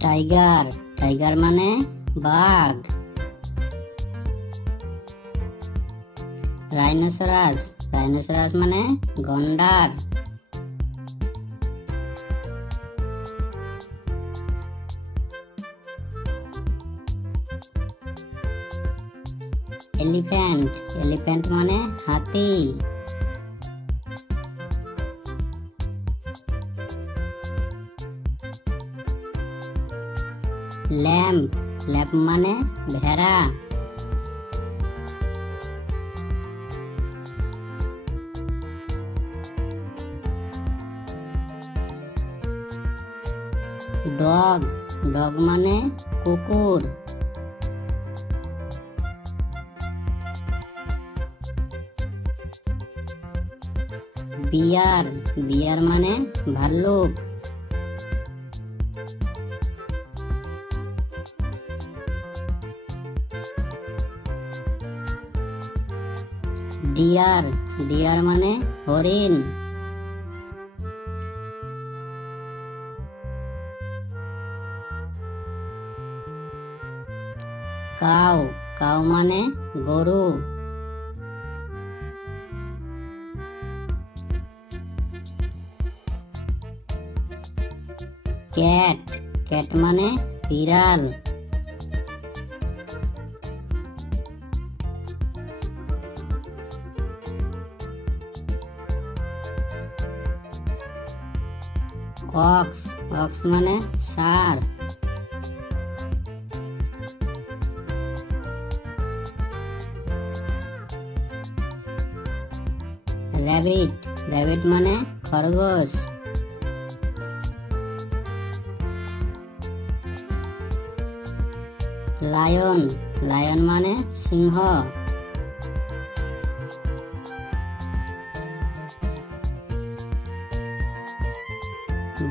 Tiger, tiger মানে বাঘ। Rhinoceros, rhinoceros মানে গন্ডার। এলিফ্যান্ট, এলিফ্যান্ট মানে হাতি। ল্যাম্প, ল্যাম্প মানে ভেড়া। ডগ, ডগ মানে কুকুর। বিয়ার, বিয়ার মানে ভাল্লুক। ডিয়ার, ডিয়ার মানে হরিণ। কাউ, কাউ মানে গরু। ক্যাট, ক্যাট মানে বিড়াল। অক্স, অক্স মানে ষাঁড়। র্যাবিট, র্যাবিট মানে খরগোশ। লায়ন, লায়ন মানে সিংহ।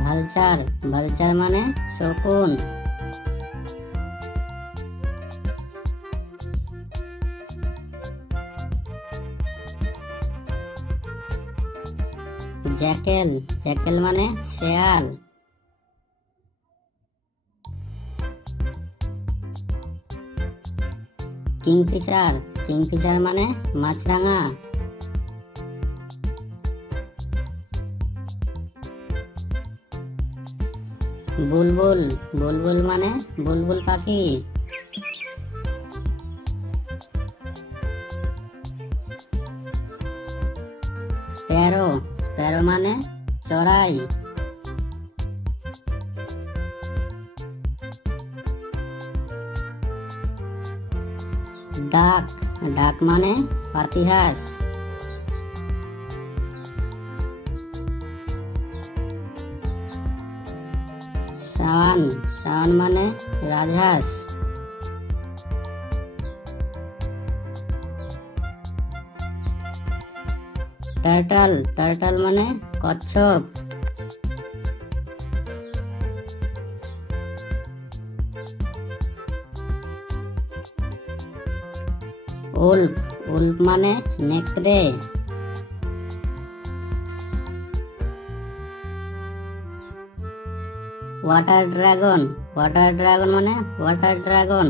ভালচার, ভালচার মানে শকুন। জ্যাকেল, জ্যাকেল মানে শেয়াল। কিংফিশার, কিংফিশার মানে মাছরাঙা। বুলবুল, বুলবুল মানে বুলবুল পাখি। স্প্যারো, স্প্যারো মানে চড়াই। ডাক, ডাক মানে পাতিহাঁস। শাওয়ান, শাওয়ান মানে রাজহাঁস। টার্টল, টার্টল মানে কচ্ছপ। উল্ফ, উল্ফ মানে নেকড়ে। ওয়াটার ড্রাগন, ওয়াটার ড্রাগন মানে ওয়াটার ড্রাগন।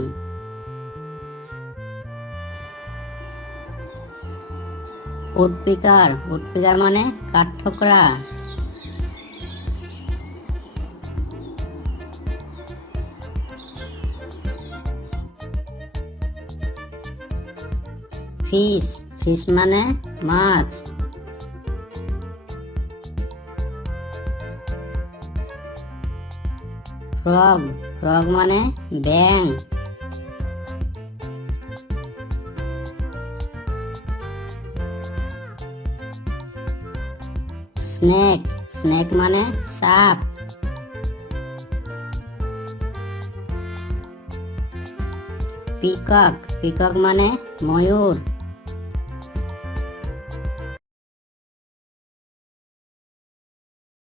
উডপিকার, উডপিকার মানে কাঠঠোকরা। ফিশ, ফিশ মানে মাছ। ফ্রগ, ফ্রগ মানে ব্যাঙ। স্নেক, স্নেক মানে সাপ। পিকক, পিকক মানে ময়ূর।